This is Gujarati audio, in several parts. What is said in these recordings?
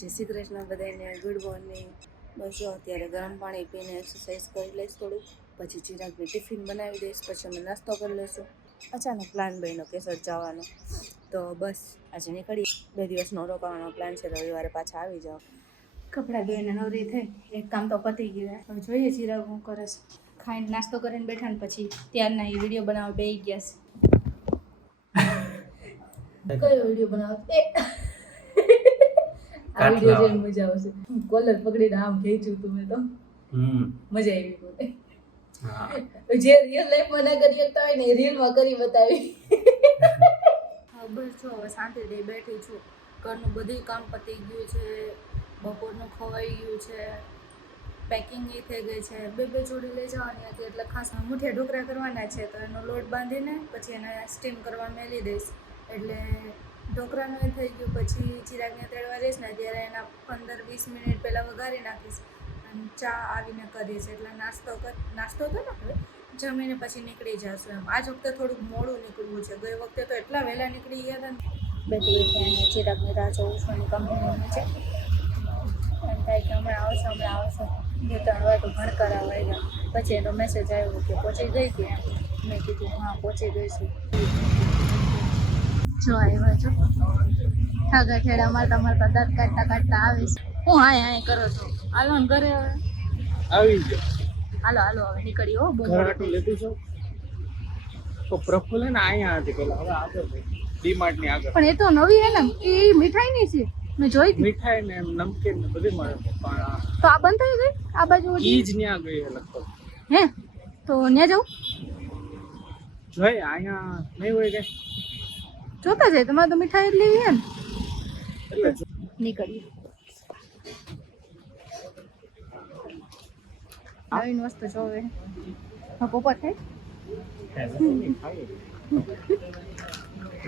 જય શ્રી કૃષ્ણ બધાને, ગુડ મોર્નિંગ. બસ જો અત્યારે ગરમ પાણી પીને એક્સરસાઇઝ કરી લઈશ થોડું, પછી ચિરાગને ટિફિન બનાવી દઈશ, પછી અમે નાસ્તો કરી લઈશું. અચાનક પ્લાન બન્યો કેસર જવાનો, તો બસ આજે નીકળી. 2 દિવસનો રોકાવાનો પ્લાન છે, રવિવારે પાછા આવી જાઓ. કપડાં ધોઈને નવરી થઈ, એક કામ તો પતી ગયું. હવે જોઈએ ચિરાગ હું કરે છે. ખાઈને નાસ્તો કરીને બેઠા ને પછી ત્યારના એ વિડીયો બનાવવા બેસી ગયા છે. કયો વિડીયો બનાવો? આ વિડીયો જોઈને મજા આવશે. કોલર પકડીને આમ ખેંચ્યું તું મેં તો. મજા આવી મને. હા, જે રિયલ લાઈફમાં ના કરી શકતા હોય ને એ રીલમાં કરી બતાવી. હા બસ જો હવે શાંતિથી બેઠી છું. ઘરનું બધું કામ પતી ગયું છે, બપોરનું ખવાઈ ગયું છે, પેકિંગ એ થઈ ગઈ છે. બે જોડી લઈ જવાની હતી એટલે ખાસ મુઠિયા ઢોકળા કરવાના છે, તો એનો લોટ બાંધીને પછી એને સ્ટીમ કરવા મેલી દઈશ. એટલે ઢોકળાનું એ થઈ ગયું. પછી ચિરાગને તેડવા જઈશ ને ત્યારે એના 15-20 મિનિટ પહેલાં વઘારી નાખીશ અને ચા આવીને કરીશ. એટલે નાસ્તો તો ને હવે જમીને પછી નીકળી જશું એમ. આજ વખતે થોડુંક મોડું નીકળવું છે. ગઈ વખતે તો એટલા વહેલા નીકળી ગયા હતા ને. બેઠી બેઠી ચિરાગની રાહ જોઉં છું અને કંપનીમાં છે. એમ થાય કે હમણાં આવશે 2-3 વાર તો ભણકાર આવ્યા. પછી એનો મેસેજ આવ્યો કે પહોંચી ગઈ કે એમ. મેં કીધું હા પહોંચી ગઈ છું. જો આવ્યા છો ઠાગા ઠેડા મારતા દાંત કાઢતા આવીશ. હું હાય કરો છો? હાલો ને ઘરે હવે આવી ગયો. હાલો હવે નીકળી. હો બહુ ઘરાટું લેતું છો તો પ્રફુલ્લ ને અહીંયા હતી પેલા, હવે આગળ ડીમાર્ટ ની આગળ. પણ એ તો નવી હે ને, એ મીઠાઈ ની છે. મેં જોઈ હતી મીઠાઈ ને નમકીન ને બધું મળે, પણ તો આ બંધ થઈ ગઈ. આ બાજુ ઈ જ ન્યા ગઈ હે લગભગ. હે તો ન્યા જાઉં જોઈ અહીંયા નહીં હોય કે જોતા જાય. તમારે તો મીઠાઈ જ લેવી હે ને. એટલે નીકળીએ. નવીન વસ્તુ જોવે. હા પપ્પા થાય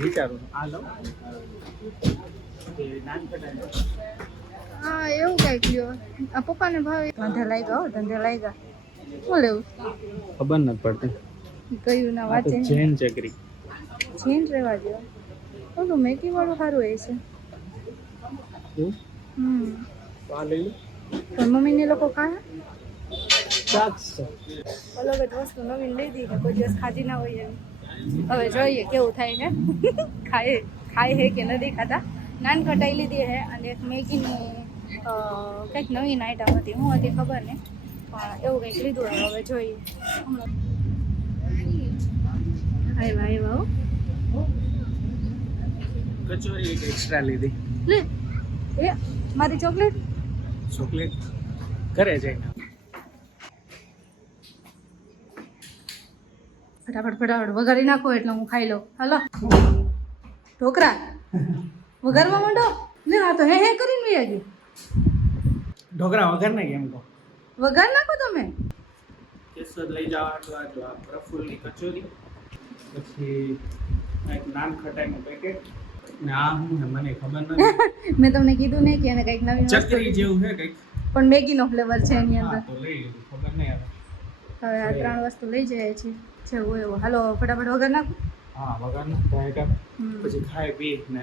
વિચારું આ લો હા એવું કઈક લ્યો. આ પપ્પાને ભાવે. ધંધે લાગ્યા શું લેવું ખબર નથી પડતી. કયું ના વાંચે જૈન ચકરી જૈન રહેવા દો. ઓલું મેગી વાળું સારું હોય છે. આ લઈ લો. પણ મમ્મીને લોકો ખાય ચાક છે. અલગ જ વસ્તુ નવીન લઈ દી. કોઈ દિવસ ખાધી ના હોય એમ. હવે જોઈએ કેવું થાય છે. ખાય હે કે નથી ખાતા. નાન કટાઈ લીધી હે અને એક મેગીની કંઈક નવીન આઈટમ હતી. હું હતી ખબર ને, પણ એવું કંઈક લીધું હે. હવે જોઈએ. આવ્યા કચોરી એક એક્સ્ટ્રા લીધી. લે એ મારી ચોકલેટ ઘરે જઈને ફટાફટ વઘારી નાખો એટલે હું ખાઈ લઉં. હાલો ઢોકળા વઘારવા માંડો ને. આ તો હે કરીને વહી ગઈ. ઢોકળા વગર ને કેમ કહો? વઘાર નાખો તમે. કેસર લઈ જવા તો આ પ્રફુલ્લની કચોરી, પછી એક નાન ખટાઈનું પેકેટ, ને આ શું છે મને ખબર નથી. મેં તમને કીધું નહીં કે એને કંઈક નવીન ચકરી જેવું છે કંઈક, પણ મેગીનો ફ્લેવર છે એની અંદર. તો લઈ લીધું, ખબર નહીં હવે આ 3 વસ્તુ લઈ જાય છે જેવું એવું. હાલો ફટાફટ વઘાર નાખો. હા વગર ના થાય. પછી ખાઈ પી ને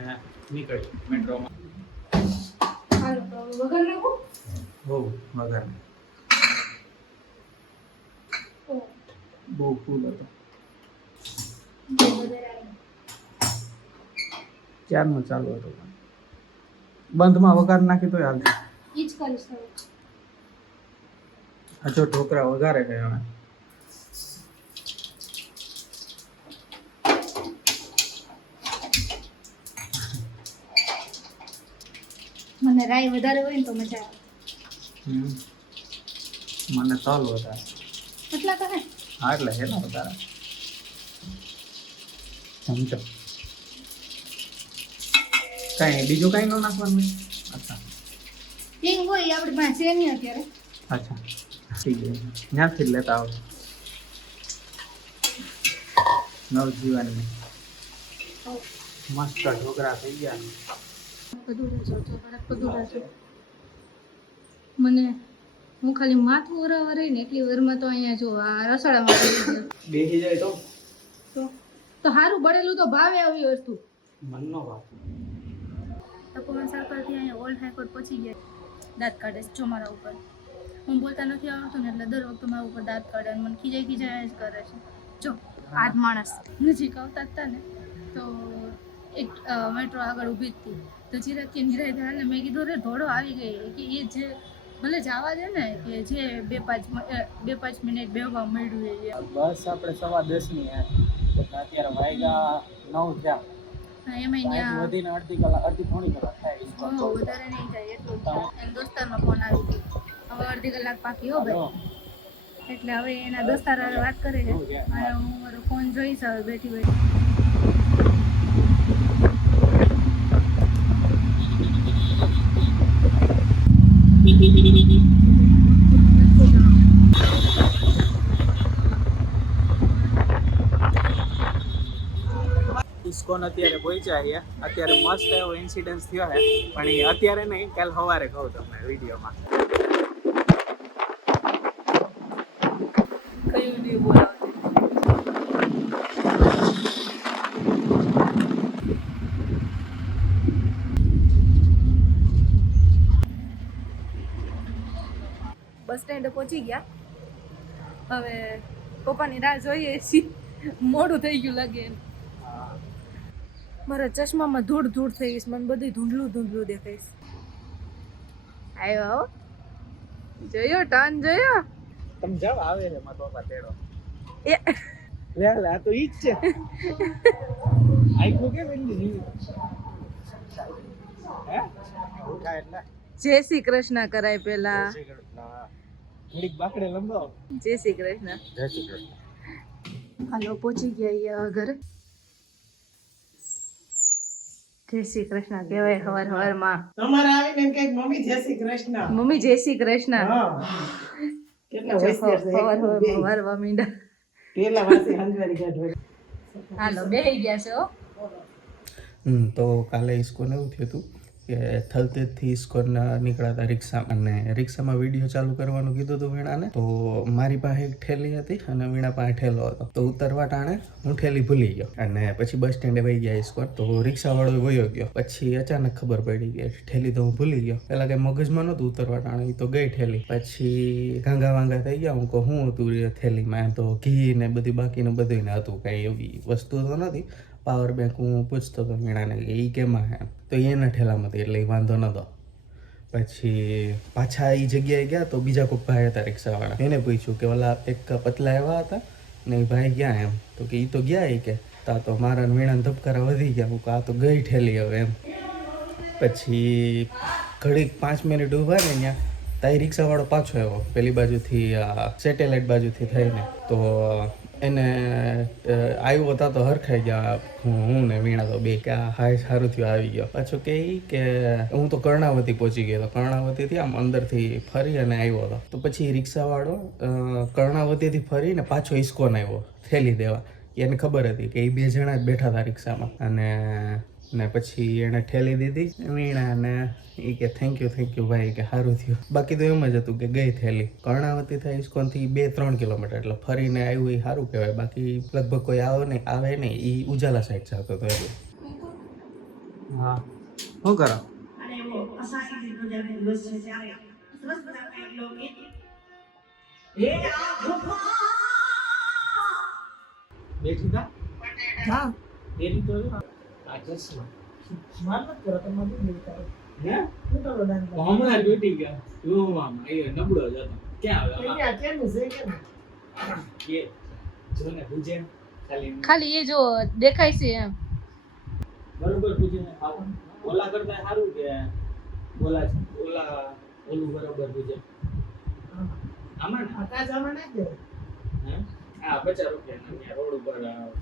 નીકળી મેટ્રોમાં. હાલો તો વઘાર નાખો. બહુ વગર બહુ ફૂલ હતો. ક્યારનો ચાલુ હતો, બંધમાં વઘાર નાખી તો હાલ. ઈ જ કરીશ હવે. આ જો ઢોકળા વઘારે છે હવે. મને રાઈ વધારે હોય ને તો મજા આવે. મને તલ વધારે. એટલા તો હે. હા એટલે હેલા વધારે સમજો. કઈ બીજું કઈ ન નાખવાનું? અચ્છા હિંગ હોય એ આપણી પાસે છે નહીં અત્યારે. અચ્છા ઠીક છે, ત્યાંથી જ લેતા આવો. નવજીવનની મસ્ત ઢોકળા થઈ ગયા. મને હું ખાલી માથું ઓરાવા રહી ને એટલી વારમાં તો અહીંયા જો આ રસોડામાં બેસી જાય તો સારું બળેલું તો ભાવે આવી વસ્તુ. મનનો ભાવ. તપોવન સર્કલથી અહીંયા ઓલ્ડ હાઈકોર્ટ પહોંચી ગયા. દાંત કાઢે છે જો મારા ઉપર. હું બોલતા નથી આવડતું ને એટલે દર વખતે મારા ઉપર દાંત કાઢે અને મને ખીજાઈ જ કરે છે. જો આજ માણસ નજીક આવતા હતા ને તો એક મેટ્રો આગળ ઊભી હતી તો ચિરાગ કે નિરાય થયા ને મેં કીધું રે ધોળો આવી ગઈ કે એ જે ભલે જવા દે ને કે જે 2-5 મિનિટ બેહવા મળ્યું એ બસ આપણે 10:15 ની અત્યારે વાગ્યા 9 થયા. એમાં ત્યાં વધીને અડધી પોણી કલાક થાય. વધારે નહીં થાય એટલું એના દોસ્તારનો ફોન આવી ગયો. હવે અડધી કલાક બાકી હો ભાઈ. એટલે હવે એના દોસ્તાર હારે વાત કરે છે અને હું મારો ફોન જોઈશ હવે બેઠી બેઠી. ઇસ્કોન અત્યારે પહોંચ્યા છે. અત્યારે મસ્ત એવો ઇન્સિડન્સ થયો છે પણ એ અત્યારે નહીં, કાલ સવારે કહું તમને વિડીયોમાં. કયું નહીં બોલાવતી. બસ સ્ટેન્ડે પહોંચી ગયા. હવે પપ્પાની રાહ જોઈએ છીએ. મોડું થઈ ગયું લાગે એમ. મારા ચશ્મામાં ધૂળ થઈ ગઈશ. મને બધી ધૂંધળું દેખાઈશ. આવ્યો જોયો ટર્ન જોયો. તમે જાવ આવે છે મારા પપ્પા તેડો. એ લે આ તો ઈ જ છે. આઈકું કે વેંડી હે ઉઠા એટલે જય શ્રી કૃષ્ણ કરાય પેલા. થોડીક બાકડે લંબાવો. જય શ્રી કૃષ્ણ. જય શ્રી કૃષ્ણ. હાલો પહોંચી ગયા ઘરે. જય શ્રી કૃષ્ણ કહેવાય હવાર તમારે આવીને એમ કઈક મમ્મી જય શ્રી કૃષ્ણ. મમ્મી જય શ્રી કૃષ્ણ. હા કેટલા હોશિયાર છે. હવાર મીંડા પેલા વાસી હંજવારી કાઢવા. હાલો બેહી ગયા છે હો. તો કાલે ઇસ્કોન એવું થયું હતું કે થલતેજથી ઇસ્કોન નીકળ્યા રિક્ષા અને રિક્ષામાં વિડીયો ચાલુ કરવાનું કીધું હતું વીણાને. તો મારી પાસે એક ઠેલી હતી અને વીણા પાસે ઠેલો હતો. તો ઉતરવા ટાણે હું ઠેલી ભૂલી ગયો અને પછી બસ સ્ટેન્ડે વહી ગયા ઇસ્કોન. તો રિક્ષાવાળો વયો ગયો. પછી અચાનક ખબર પડી કે ઠેલી તો હું ભૂલી ગયો. પહેલા કઈ મગજમાં નહોતું ઉતરવા ટાણે, એ તો ગઈ ઠેલી. પછી ગાંગા વાંગા થઈ ગયા. હું કહું હું હતું થેલીમાં? એમ તો ઘી ને બધી બાકીનું બધું ને હતું, કઈ એવી વસ્તુ તો નથી. પાવર બેંક હું પૂછતો હતો મીણાને કે એ કેમાં હે, તો એના ઠેલામાં હતી એટલે એ વાંધો નહોતો. પછી પાછા એ જગ્યાએ ગયા તો બીજા કોઈ ભાઈ હતા રિક્ષાવાળા. એને પૂછ્યું કે ઓલા એક પતલા એવા હતા ને એ ભાઈ ગયા એમ. તો કે એ તો ગયા એ કે તા તો મારા વીણાના ધબકારા વધી ગયા. હું આ તો ગઈ ઠેલી હવે એમ. પછી ઘડીક 5 મિનિટ ઊભા ને ત્યાં તાઈ રિક્ષાવાળો પાછો આવ્યો પેલી બાજુથી સેટેલાઇટ બાજુથી થઈને. તો એને આવ્યો હતા તો હરખાઈ ગયા હું ને વીણા તો બે કે હાય સારું થયું આવી ગયો. પાછું કે હું તો કર્ણાવતી પહોંચી ગયો હતો. કર્ણાવતીથી આમ અંદરથી ફરી અને આવ્યો હતો. તો પછી રિક્ષાવાળો કર્ણાવતીથી ફરીને પાછો ઇસ્કોન આવ્યો થેલી દેવા. એને ખબર હતી કે એ 2 જણા જ બેઠા હતા રિક્ષામાં. અને પછી એણે ઠેલી દીધી વીણા ને એ કે થેન્ક યુ ભાઈ કે સારું થયું. બાકી તો એમ જ હતું કે ગઈ થેલી. કર્ણાવતી થાય ઇસ્કોનથી 2-3 કિલોમીટર એટલે ફરીને આવ્યું એ સારું કહેવાય. બાકી લગભગ કોઈ આવે નહીં એ ઉજાલા સાઈડ જતો હતો એટલે. હા શું કરો? બેઠી તા હા એની તો આ ચશ્મા માર મત કરો તમે બધું દેખાય. હે હું તો રોડાન હમણાં તૂટી ગયા. જો આમ એ નબળો જ હતો. ક્યાં આવે આ કેનું છે કે કે જો ને પૂજે ખાલી એ જો દેખાય છે એમ. બરોબર પૂજે આવો. ઓલા કરતા સારું કે ઓલા ઓલું બરોબર પૂજે. આમાં ને આકાશમાં ના દે. હે આ 50 રૂપિયા રોડ ઉપર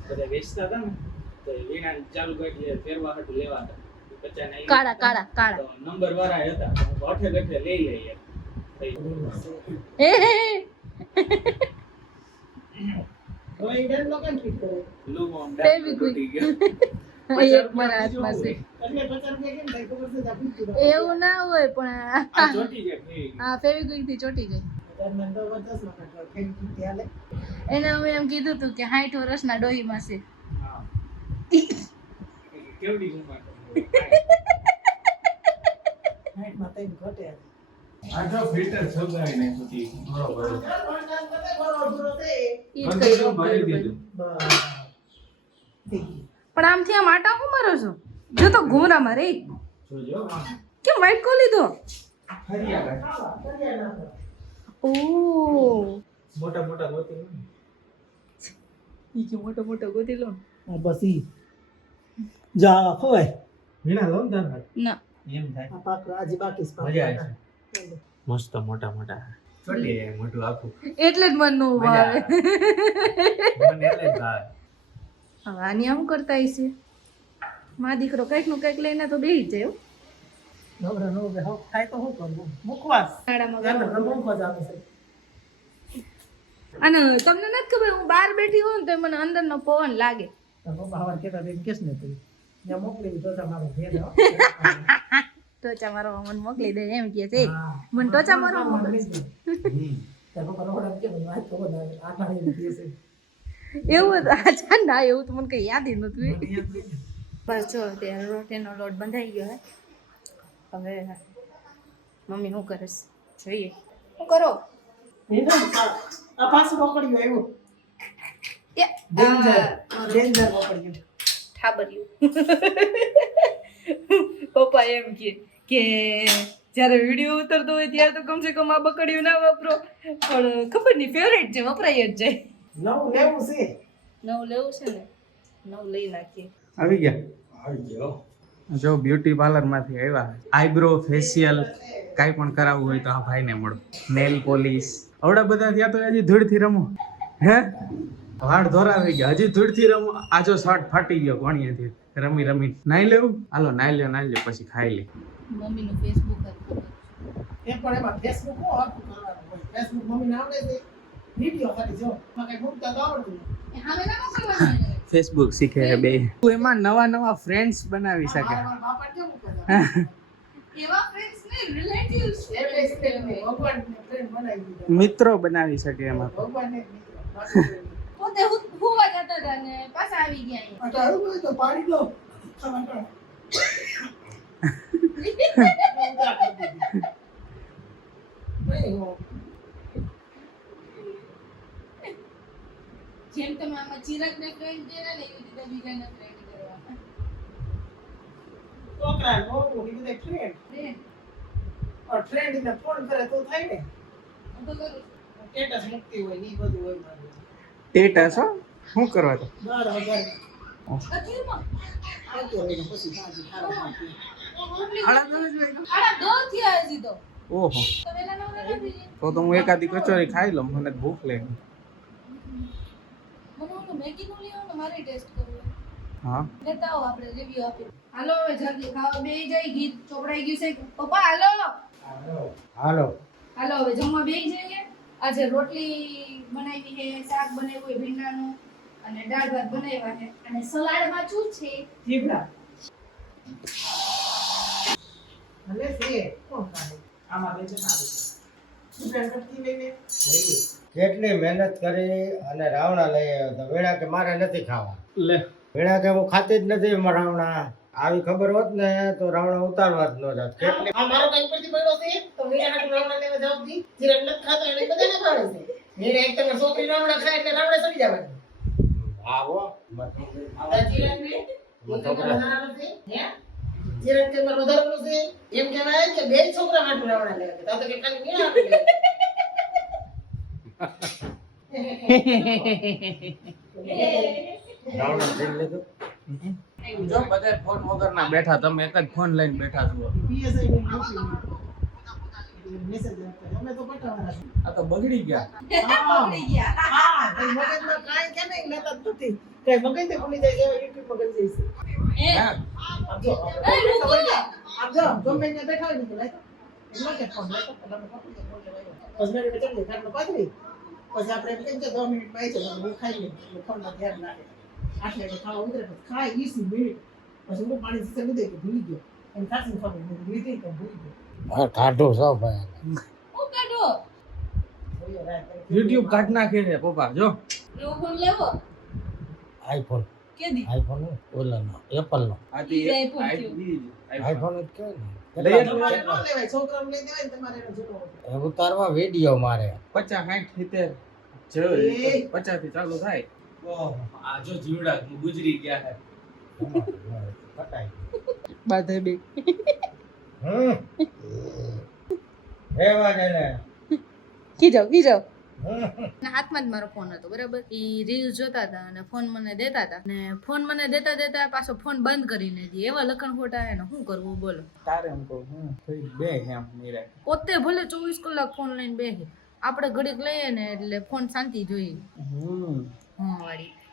બધા વેચતા હતા ને તો વીણા ચાલુ કરી ફેરવા હતું લેવા હતા. 50 ને કાળા નંબર વાળા હતા. અઠે ગઠે લઈ લઈએ. તો ઈડન લોકો ઠીક કરે. લોગો આમ Fevikwik. તૂટી ગયો. એક મારા હાથમાં છે. એટલે 50 રૂપિયા કેમ થાય ખબર છે આપી દીધું. એવું ના હોય પણ આ ચોટી જાય ફેવિક્વિક. આ ફેવિક્વિક થી ચોટી જાય. મને તો 50 માં કાઢો કેમ કે હાલે. એને અમે એમ કીધું હતું કે 60 વર્ષના ડોહીમાં છે. હા કેવડી ઉંમર હાઈટમાં તઈ ઘટે આ જો ફિલ્ટર સગાઈ નહીં હોતી બરોબર ઈ જ કર્યું, ભરી કર્યું. દીધું પણ આમથી આમ આટા હું મારો છો જો તો ઘૂમરા મારે જોજો કેમ વ્હાઈટ કો લીધો હરિયા ઓ મોટા મોટા ગોતી ઈ કે મોટો મોટો ગોતી લો બસ ઈ જા હોય વીણા લો ને તાર ના એમ થાય આ પાક આજે બાકી છે મજા આવે છે મસ્ત મોટા મોટા છોડી મોટું આખું એટલે જ મન નો મજા ભાવે મને એટલે જ ભાવે હવે આની આમ કરતા હશે માં દીકરો કંઈક નું કંઈક લઈને તો બેહી જ જાય હો. નવરા નો બે હોક થાય તો શું કરવું મુકવાસ શાળામાં યાર ગયો. રમવા જ આવે છે અને તમને નથી ખબર હું બહાર બેઠી હોઉં ને તો મને અંદરનો પવન લાગે તો પપ્પા હવાર કેતા બેન કેસ ને તું ત્યાં મોકલી દીધો તો મારો ભેદ હો ટોચા મારવા મને મોકલી દે એમ કે છે હા. મને ટોચા મારવા મોકલે ત્યાં પપ્પા રોડ કે મને વાત તો બધા આટા ને કે છે એવું હતું આછા ના એવું તો મને કઈ યાદ ય નતું બસ જો અત્યારે રોટીનો લોટ બંધાઈ ગયો હે હવે મમ્મી શું કરે છે જોઈએ શું કરો આ પાછું પકડ્યું આવ્યું એ, ડેન્જર આ, ડેન્જર પકડ્યું ઠાબર્યું પપ્પા એમ કે જ્યારે વિડીયો ઉતરતો હોય ત્યારે તો કમસે કમ આ બકડ્યું ના વાપરો પણ ખબર નહીં ફેવરેટ છે વપરાય જ જાય નવું લેવું છે નવું લેવું છે ને નવું લઈ નાખીએ આવી ગયા જો બ્યુટી પાર્લર માંથી આવ્યા આઈબ્રો ફેશિયલ કાંઈ પણ કરાવવું હોય તો આ ભાઈને મળો નેલ પોલિશ આવડા બધા થયા તો હજી ધૂળથી રમો હે વાળ ધોરાવી ગયા હજી ધૂળથી રમો આજો શર્ટ ફાટી ગયો કોણીએથી રમી રમી નાઈ લેવું હાલો નાઈ લ્યો પછી ખાઈ લે મમ્મીનું ફેસબુક હતું એમ પણ એમાં ફેસબુક કો આપું કરવાનું હોય ફેસબુક મમ્મી ને આવડે છે વિડિયો ખાલી જો માં કઈ મૂકતા તો આવડતું નથી. હામે ના મોકલવાનું ફેસબુક શીખે બે એમાં નવા ફ્રેન્ડ્સ બનાવી શકે મારા બાપા કેવું કરે એવા ફ્રેન્ડ્સ ને રિલેટિવ્સ એટલે જ તે મેં ભગવાન ને ફ્રેન્ડ બનાવી દીધો મિત્રો બનાવી શકે એમાં ભગવાન ને બાકી પોતે હુવા જતા હતા ને પાછા આવી ગયા આ તો આવું હોય તો પાડી દો સમાટો જેમ તમે આમાં ચિરાગ ને ફ્રેન્ડ દેના ને એવી રીતે બીજાને ફ્રેન્ડ કરવા છોકરા નો બોલી દે ફ્રેન્ડ ફ્રેન્ડ और फ्रेंड ને ફોન કરે તો થાય ને હું તો કરું સ્ટેટસ મૂકતી હોય ની બધું હોય મારું ટેટસ હો શું કરવા તો 12,000 અત્યારમાં આવતો હોય ને પછી સાંજે ખાવા આપી. આડા દો થયા હજી તો ઓહો તો વેલા નવરા નથી તો હું એકાદી કચોરી ખાઈ લઉં મને ભૂખ લાગી મને ઓલું મેગી નું લેવાનું મારે ટેસ્ટ કરવું હા લેતા આવો આપણે રિવ્યુ આપી હાલો હવે જલ્દી ખાવા બેહી જાય ગીત ચોપડાઈ ગયું છે પપ્પા હાલો હાલો હાલો હવે જમવા બેહી જઈએ આજે રોટલી બનાવી છે શાક બનાવ્યું છે ભીંડાનું અને દાળ ભાત બનાવ્યા છે અને સલાડમાં શું છે જીભડા ભલે છે કોણ ખાય આમાં બે જણ આવે છે જીભડા નથી લઈને કેટલી મહેનત કરી અને રાવણા લઈ આવ્યો તો વીણા કે મારે નથી ખાવા લે વીણા કે હું ખાતી જ નથી એમાં રાવણા આવી ખબર હોત ને તો રાવણા ઉતારવા જ ન જાત કેટલી આ મારો કઈ પરથી પડ્યો છે તો વીરાના રાવણા લેવા જાવ દી જીરક નથી ખાતો એટલે બધાને ભાવે છે મેરે એક તમે છોકરી રાવણા ખાય એટલે રાવણા સડી જવાનું આવો આ જીરક ને વધારાનું છે હે જીરક કે મારું વધારાનું છે એમ કહેવાય કે બે છોકરા માટે રાવણા લેવા તો કે ખાલી વીણા આપી રાવણા થઈ લીધું જો બધા ફોન વગરના બેઠા તમે એક જ ફોન લઈને બેઠા છો પીએસઆઈ ને મોકલી મેસેજ આપતા અમે તો પટાવાના છે આ તો બગડી ગયા પકડી ગયા હા કઈ મગજમાં કાંઈ કે નહીં લેતા જ નથી કઈ મગજ તે ભૂલી જાય એવા યુટ્યુબ મગજ જઈશે હા આમ જો આમ જો ગમે ત્યાં બેઠા હોય ને તો લાઈક એમાં કે ફોન લાઈક તમે પકડી ફોન લેવાયો પછી મેરે બેઠા ને ખાટલો પાથરી પછી આપણે એમ કહીએ 2 મિનિટ પાઈ છે હું ખાઈ લઉં એટલે ફોનમાં ધ્યાન રાખે આટલે એટલે ખાવા ઉતરે પછી ખાઈ 20 મિનિટ પછી હું પાણી સાથે લીધે કે ભૂલી ગયો એમ સાચું ખબર નહીં લીધી તો ભૂલી ગયો હા કાઢો સૌ ભાઈ હું કાઢો યુટ્યુબ કાઢ નાખે છે પપ્પા જો નવો ફોન લેવો આઈફોન કેદી આઈફોન ઓલાનો એપલનો આઈફોન જ કહેવાય ને તમારે ન લેવાય છોકરાને લઈ દેવાય ને તમારે એનો જૂનો એ ઉતારવા વિડીયો મારે 50 60 50 થી ચાલુ થાય આ જો જીવડા ગુજરી ગયા હે પટાઈ બાધે બે રેવા દે ને કી જાવ હાથમાં જ મારો ફોન હતો બરાબર ઈ રીલ્સ જોતા હતા અને ફોન મને દેતા હતા ને ફોન મને દેતા પાછો ફોન બંધ કરીને દી એવા લખણ ખોટા હે ને શું કરવું બોલો તારે એમ કહું થઈ બે એમ નીરે પોતે ભલે 24 કલાક ફોન લઈને બેસે આપણે ઘડીક લઈએ ને એટલે ફોન શાંતિ જોઈએ હા વાળી